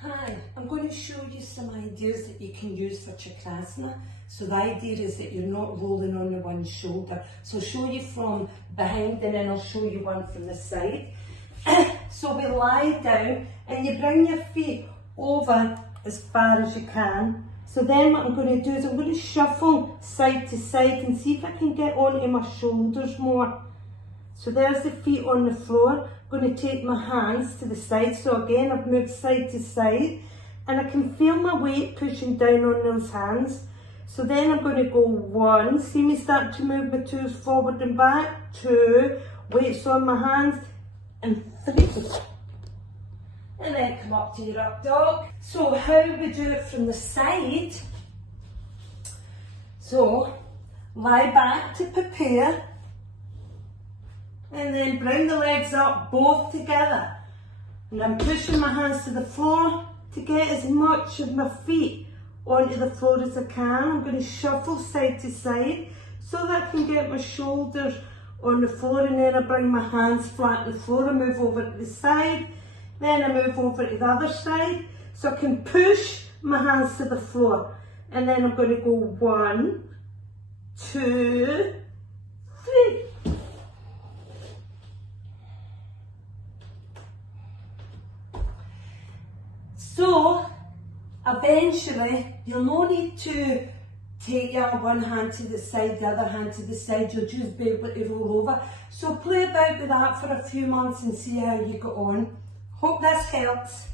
Hi, I'm going to show you some ideas that you can use for Chakrasana. So the idea is that you're not rolling on the one shoulder. So I'll show you from behind and then I'll show you one from the side. So we lie down and you bring your feet over as far as you can. So then what I'm going to do is I'm going to shuffle side to side and see if I can get onto my shoulders more. So there's the feet on the floor. I'm going to take my hands to the side. So again, I've moved side to side and I can feel my weight pushing down on those hands. So then I'm going to go 1, see me start to move my toes forward and back, 2, weights on my hands, and 3. And then come up to your up dog. So how we do it from the side. So lie back to prepare. And then bring the legs up both together. And I'm pushing my hands to the floor to get as much of my feet onto the floor as I can. I'm going to shuffle side to side so that I can get my shoulders on the floor, and then I bring my hands flat on the floor and move over to the side. Then I move over to the other side so I can push my hands to the floor. And then I'm going to go 1, 2, 3. So, eventually, you'll no need to take your one hand to the side, the other hand to the side, you'll just be able to roll over. So play about with that for a few months and see how you get on. Hope this helps.